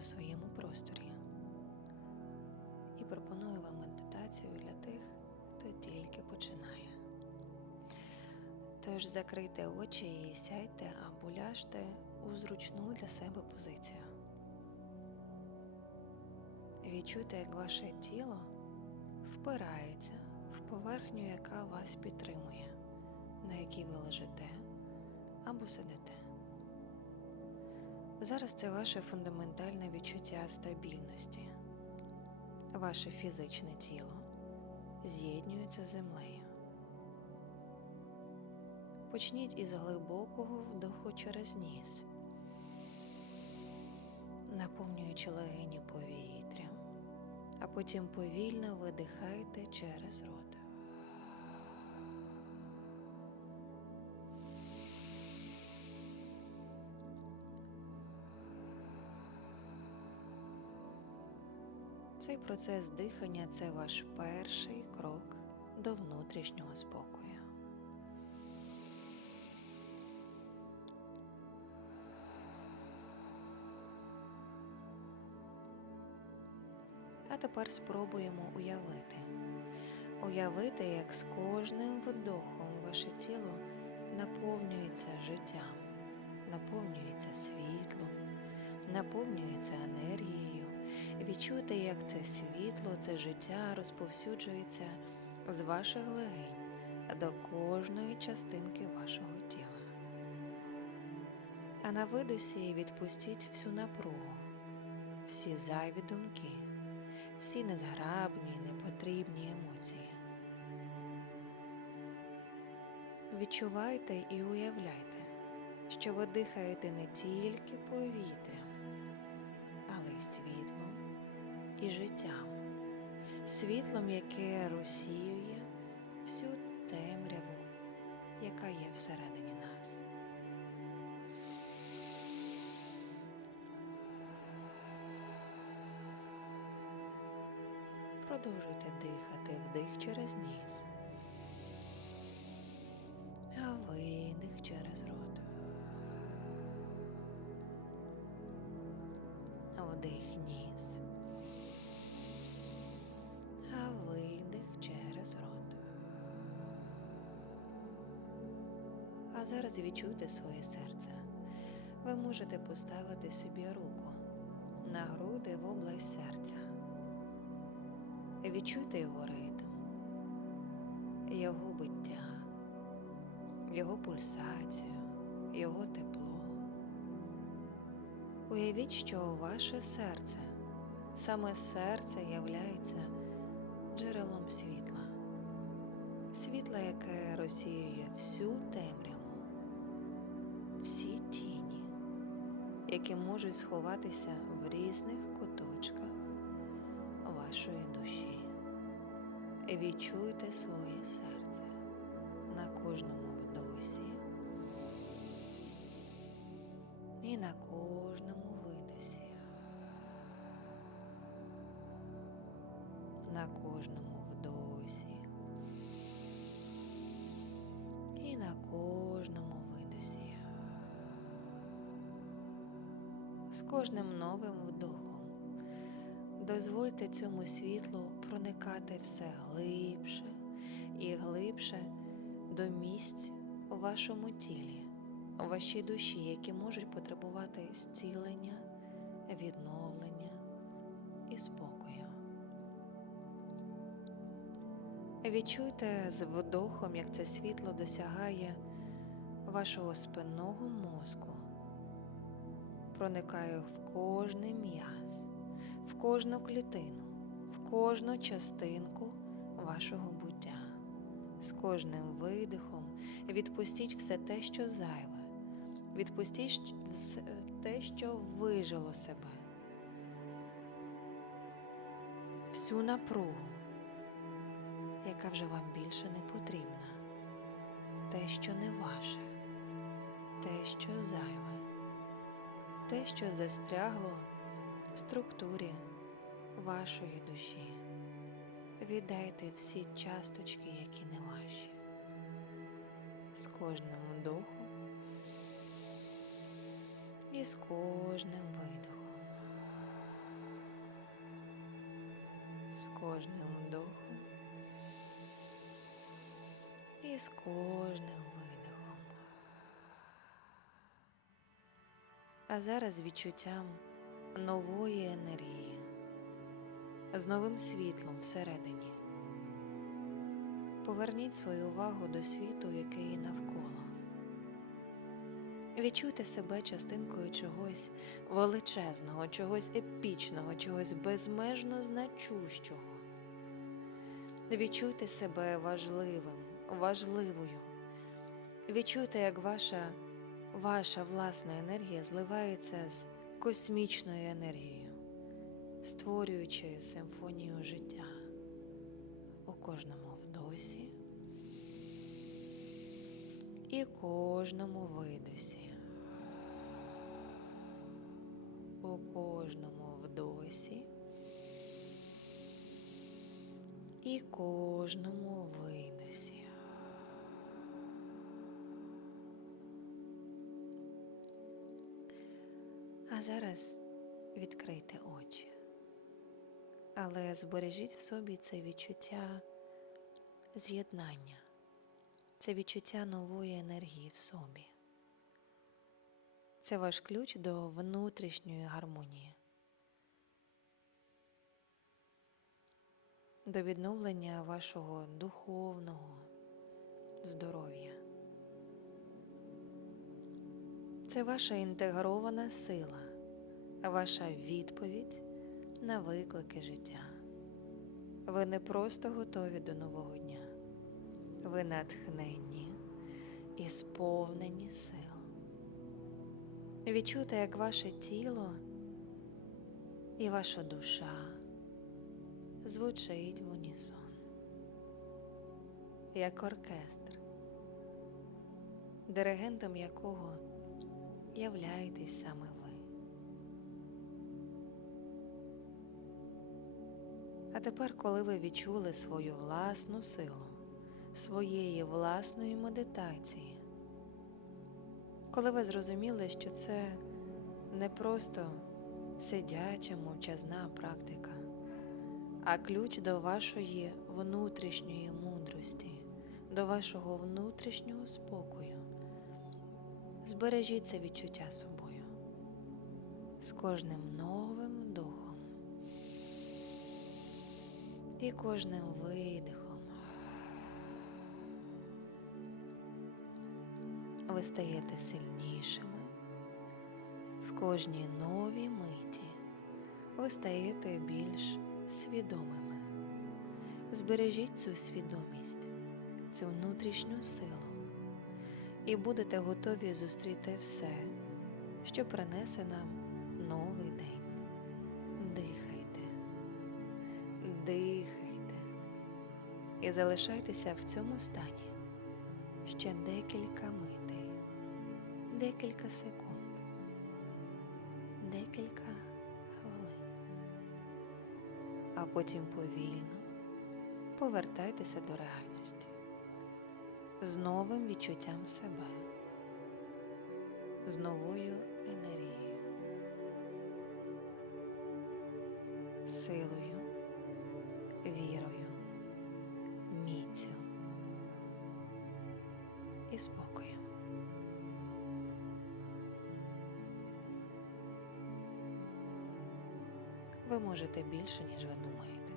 у своєму просторі. І пропоную вам медитацію для тих, хто тільки починає. Тож закрийте очі і сядьте або ляжте у зручну для себе позицію. Відчуйте, як ваше тіло впирається в поверхню, яка вас підтримує, на якій ви лежите або сидите. Зараз це ваше фундаментальне відчуття стабільності. Ваше фізичне тіло з'єднюється з землею. Почніть із глибокого вдоху через ніс, наповнюючи легені повітрям, а потім повільно видихайте через рот. Процес дихання це ваш перший крок до внутрішнього спокою. А тепер спробуємо уявити. Уявити, як з кожним вдохом ваше тіло наповнюється життям, наповнюється світлом, наповнюється енергією. Відчуйте, як це світло, це життя розповсюджується з ваших легень до кожної частинки вашого тіла. А на видусі відпустіть всю напругу, всі зайві думки, всі незграбні, непотрібні емоції. Відчувайте і уявляйте, що ви дихаєте не тільки й світлом і життям, світлом, яке розсіює всю темряву, яка є всередині нас. Продовжуйте дихати вдих через ніс, А зараз відчуйте своє серце. Ви можете поставити собі руку на груди в область серця. Відчуйте його ритм, його биття, його пульсацію, його тепло. Уявіть, що ваше серце, саме серце являється джерелом світла, світла, яке розсіює всю темряву, які можуть сховатися в різних куточках вашої душі. Відчуйте своє серце на кожному вдосі і на кожному видосі, на кожному вдосі і на кожному З кожним новим вдохом дозвольте цьому світлу проникати все глибше і глибше до місць у вашому тілі, у вашій душі, які можуть потребувати зцілення, відновлення і спокою. Відчуйте з вдохом, як це світло досягає вашого спинного мозку, проникає в кожний м'яз, в кожну клітину, в кожну частинку вашого буття. З кожним видихом відпустіть все те, що зайве, відпустіть все те, що вижило себе, всю напругу, яка вже вам більше не потрібна, те, що не ваше, те, що зайве, те, що застрягло в структурі вашої душі. Віддайте всі часточки, які не ваші. З кожним вдохом і з кожним видохом. З кожним вдохом і з кожним А зараз відчуттям нової енергії, з новим світлом всередині. Поверніть свою увагу до світу, який навколо. Відчуйте себе частинкою чогось величезного, чогось епічного, чогось безмежно значущого. Відчуйте себе важливим, важливою. Відчуйте, як ваша, ваша власна енергія зливається з космічною енергією, створюючи симфонію життя у кожному вдосі і кожному видосі. У кожному вдосі і кожному видосі. Зараз відкрийте очі, але збережіть в собі це відчуття з'єднання, це відчуття нової енергії в собі. Це ваш ключ до внутрішньої гармонії, до відновлення вашого духовного здоров'я. Це ваша інтегрована сила, ваша відповідь на виклики життя. Ви не просто готові до нового дня, ви натхненні і сповнені сил. Відчуйте, як ваше тіло і ваша душа звучить в унісон, як оркестр, диригентом якого являєтесь саме ви. Тепер, коли ви відчули свою власну силу, своєї власної медитації, коли ви зрозуміли, що це не просто сидяча мовчазна практика, а ключ до вашої внутрішньої мудрості, до вашого внутрішнього спокою, збережіть це відчуття собою з кожним новим і кожним видихом. Ви стаєте сильнішими в кожній новій миті. Ви стаєте більш свідомими. Збережіть цю свідомість, цю внутрішню силу, і будете готові зустріти все, що принесе нам залишайтеся в цьому стані. Ще декілька митей, декілька секунд, декілька хвилин, а потім повільно повертайтеся до реальності. З новим відчуттям себе, з новою енергією, силою, і спокоєм. Ви можете більше, ніж ви думаєте.